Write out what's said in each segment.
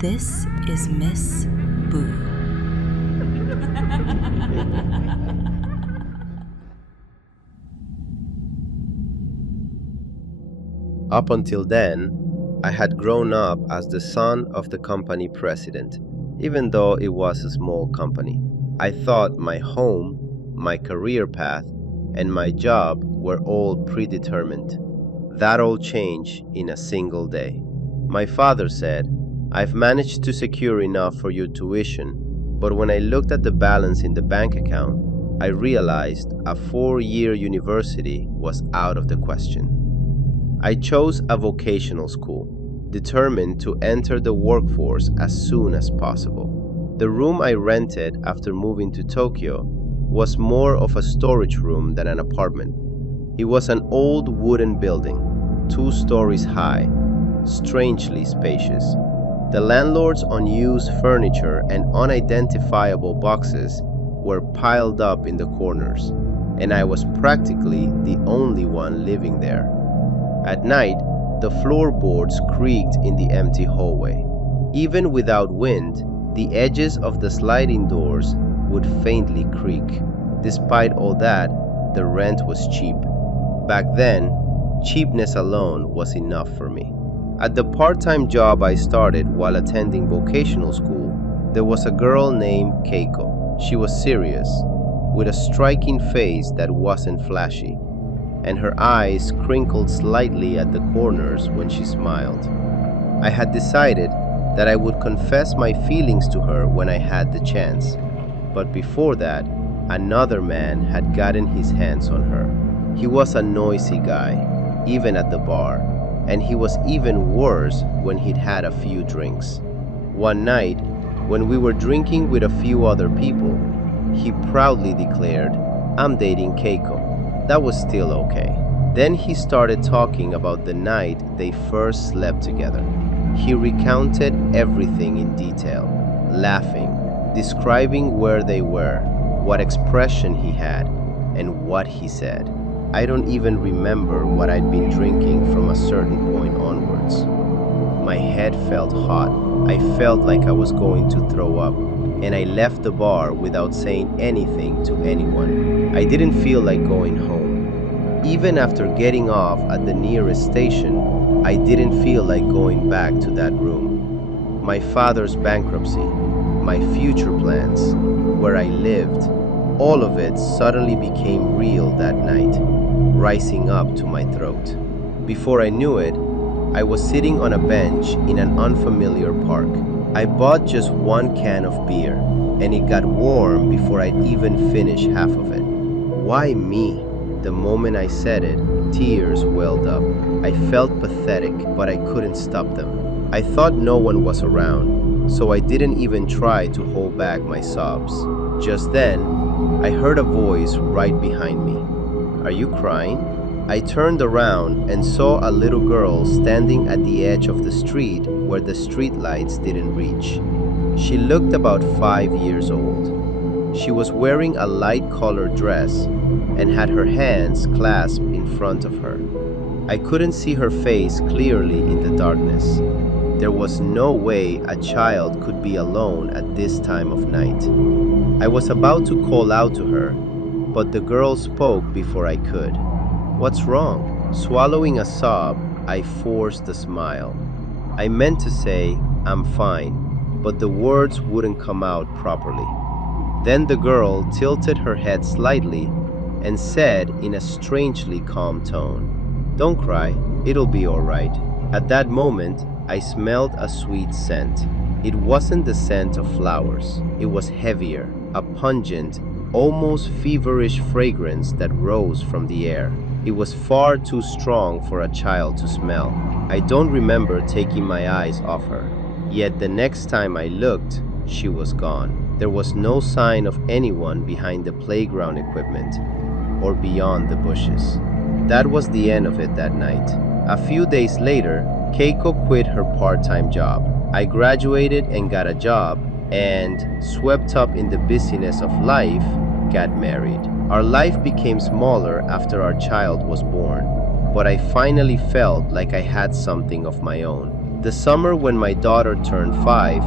This is Miss Boo. Up until then, I had grown up as the son of the company president, even though it was a small company. I thought my home, my career path, and my job were all predetermined. That all changed in a single day. My father said, "I've managed to secure enough for your tuition," but when I looked at the balance in the bank account, I realized a 4-year university was out of the question. I chose a vocational school, determined to enter the workforce as soon as possible. The room I rented after moving to Tokyo was more of a storage room than an apartment. It was an old wooden building, 2 stories high, strangely spacious. The landlord's unused furniture and unidentifiable boxes were piled up in the corners, and I was practically the only one living there. At night, the floorboards creaked in the empty hallway. Even without wind, the edges of the sliding doors would faintly creak. Despite all that, the rent was cheap. Back then, cheapness alone was enough for me. At the part-time job I started while attending vocational school, there was a girl named Keiko. She was serious, with a striking face that wasn't flashy, and her eyes crinkled slightly at the corners when she smiled. I had decided that I would confess my feelings to her when I had the chance, but before that, another man had gotten his hands on her. He was a noisy guy, even at the bar, and he was even worse when he'd had a few drinks. One night, when we were drinking with a few other people, he proudly declared, "I'm dating Keiko." That was still okay. Then he started talking about the night they first slept together. He recounted everything in detail, laughing, describing where they were, what expression he had, and what he said. I don't even remember what I'd been drinking from a certain point onwards. My head felt hot. I felt like I was going to throw up, and I left the bar without saying anything to anyone. I didn't feel like going home. Even after getting off at the nearest station, I didn't feel like going back to that room. My father's bankruptcy, my future plans, where I lived, all of it suddenly became real that night, rising up to my throat. Before I knew it, I was sitting on a bench in an unfamiliar park. I bought just 1 can of beer, and it got warm before I'd even finished half of it. Why me? The moment I said it, tears welled up. I felt pathetic, but I couldn't stop them. I thought no one was around, so I didn't even try to hold back my sobs. Just then, I heard a voice right behind me. "Are you crying?" I turned around and saw a little girl standing at the edge of the street where the street lights didn't reach. She looked about 5 years old. She was wearing a light-colored dress and had her hands clasped in front of her. I couldn't see her face clearly in the darkness. There was no way a child could be alone at this time of night. I was about to call out to her, but the girl spoke before I could. "What's wrong?" Swallowing a sob, I forced a smile. I meant to say, "I'm fine," but the words wouldn't come out properly. Then the girl tilted her head slightly and said in a strangely calm tone, "Don't cry, it'll be all right." At that moment, I smelled a sweet scent. It wasn't the scent of flowers. It was heavier, a pungent, almost feverish fragrance that rose from the air. It was far too strong for a child to smell. I don't remember taking my eyes off her. Yet the next time I looked, she was gone. There was no sign of anyone behind the playground equipment or beyond the bushes. That was the end of it that night. A few days later, Keiko quit her part-time job. I graduated and got a job, and, swept up in the busyness of life, got married. Our life became smaller after our child was born, but I finally felt like I had something of my own. The summer when my daughter turned 5,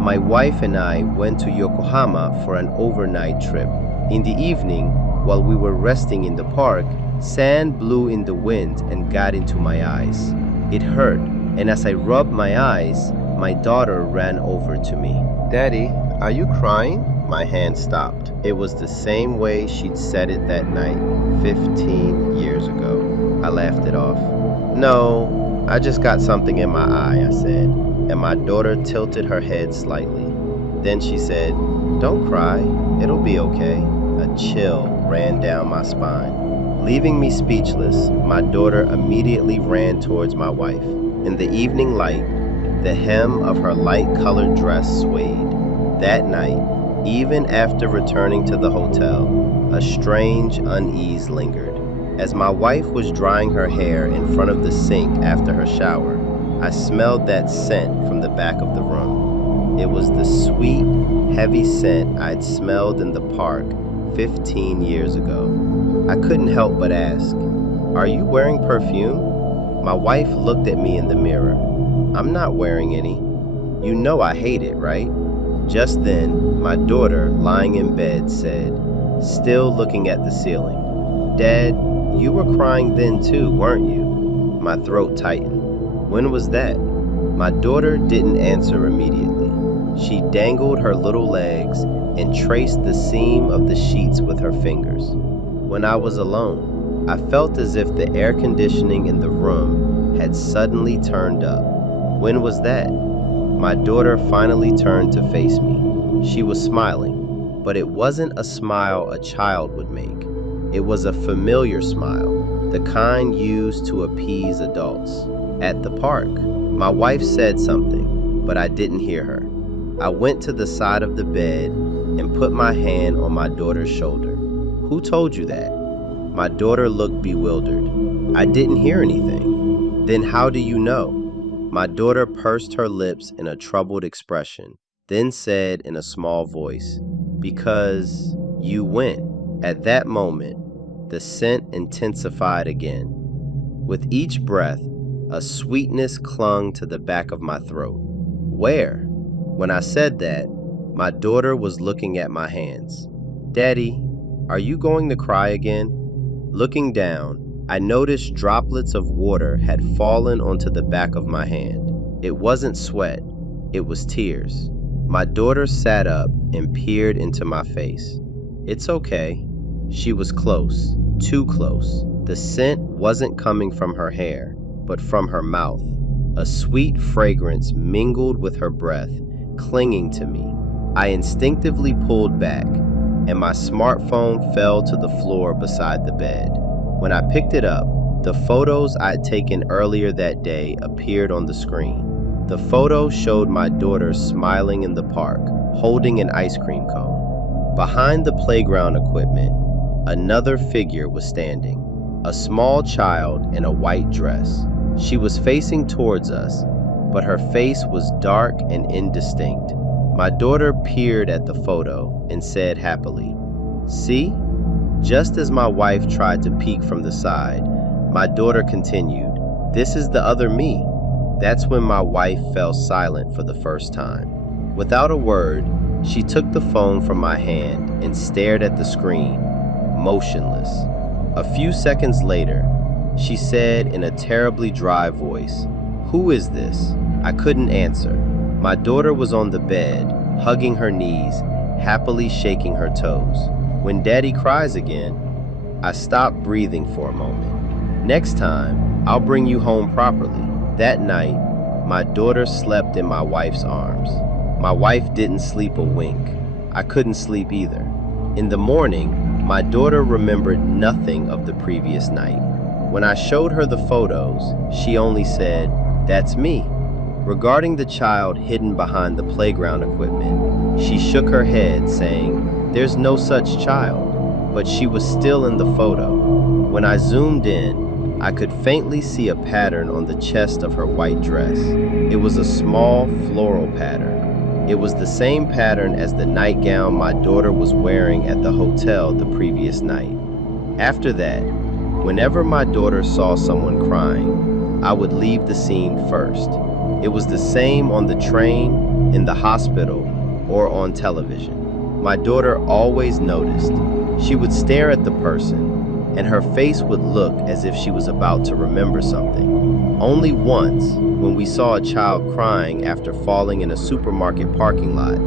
my wife and I went to Yokohama for an overnight trip. In the evening, while we were resting in the park, sand blew in the wind and got into my eyes. It hurt, and as I rubbed my eyes, my daughter ran over to me. "Daddy, are you crying?" My hand stopped. It was the same way she'd said it that night, 15 years ago. I laughed it off. "No, I just got something in my eye," I said, and my daughter tilted her head slightly. Then she said, "Don't cry, it'll be okay." A chill ran down my spine. Leaving me speechless, my daughter immediately ran towards my wife. In the evening light, the hem of her light-colored dress swayed. That night, even after returning to the hotel, a strange unease lingered. As my wife was drying her hair in front of the sink after her shower, I smelled that scent from the back of the room. It was the sweet, heavy scent I'd smelled in the park 15 years ago. I couldn't help but ask, "Are you wearing perfume?" My wife looked at me in the mirror. "I'm not wearing any. You know I hate it, right?" Just then, my daughter, lying in bed, said, still looking at the ceiling, "Dad, you were crying then too, weren't you?" My throat tightened. "When was that?" My daughter didn't answer immediately. She dangled her little legs and traced the seam of the sheets with her fingers. "When I was alone, I felt as if the air conditioning in the room had suddenly turned up." "When was that?" My daughter finally turned to face me. She was smiling, but it wasn't a smile a child would make. It was a familiar smile, the kind used to appease adults. "At the park." My wife said something, but I didn't hear her. I went to the side of the bed and put my hand on my daughter's shoulder. "Who told you that?" My daughter looked bewildered. "I didn't hear anything." "Then how do you know?" My daughter pursed her lips in a troubled expression, then said in a small voice, "Because you went." At that moment, the scent intensified again. With each breath, a sweetness clung to the back of my throat. "Where?" When I said that, my daughter was looking at my hands. "Daddy, are you going to cry again?" Looking down, I noticed droplets of water had fallen onto the back of my hand. It wasn't sweat, it was tears. My daughter sat up and peered into my face. "It's okay." She was close, too close. The scent wasn't coming from her hair, but from her mouth. A sweet fragrance mingled with her breath, clinging to me. I instinctively pulled back, and my smartphone fell to the floor beside the bed. When I picked it up, the photos I'd taken earlier that day appeared on the screen. The photo showed my daughter smiling in the park, holding an ice cream cone. Behind the playground equipment, another figure was standing, a small child in a white dress. She was facing towards us, but her face was dark and indistinct. My daughter peered at the photo and said happily, "See?" Just as my wife tried to peek from the side, my daughter continued, "This is the other me." That's when my wife fell silent for the first time. Without a word, she took the phone from my hand and stared at the screen, motionless. A few seconds later, she said in a terribly dry voice, "Who is this?" I couldn't answer. My daughter was on the bed, hugging her knees, happily shaking her toes. When Daddy cries again, I stopped breathing for a moment. "Next time, I'll bring you home properly." That night, my daughter slept in my wife's arms. My wife didn't sleep a wink. I couldn't sleep either. In the morning, my daughter remembered nothing of the previous night. When I showed her the photos, she only said, "That's me." Regarding the child hidden behind the playground equipment, she shook her head, saying, "There's no such child," but she was still in the photo. When I zoomed in, I could faintly see a pattern on the chest of her white dress. It was a small floral pattern. It was the same pattern as the nightgown my daughter was wearing at the hotel the previous night. After that, whenever my daughter saw someone crying, I would leave the scene first. It was the same on the train, in the hospital, or on television. My daughter always noticed. She would stare at the person, and her face would look as if she was about to remember something. Only once, when we saw a child crying after falling in a supermarket parking lot,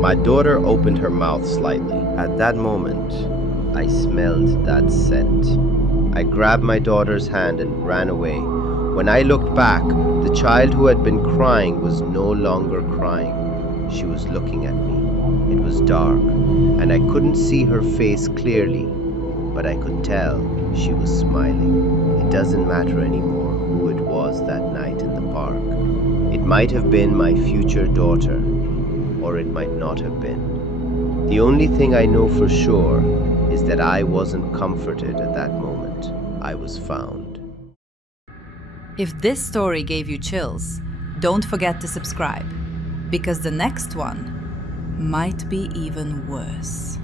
my daughter opened her mouth slightly. At that moment, I smelled that scent. I grabbed my daughter's hand and ran away. When I looked back, the child who had been crying was no longer crying. She was looking at me. It was dark, and I couldn't see her face clearly, but I could tell she was smiling. It doesn't matter anymore who it was that night in the park. It might have been my future daughter, or it might not have been. The only thing I know for sure is that I wasn't comforted at that moment. I was found. If this story gave you chills, don't forget to subscribe, because the next one might be even worse.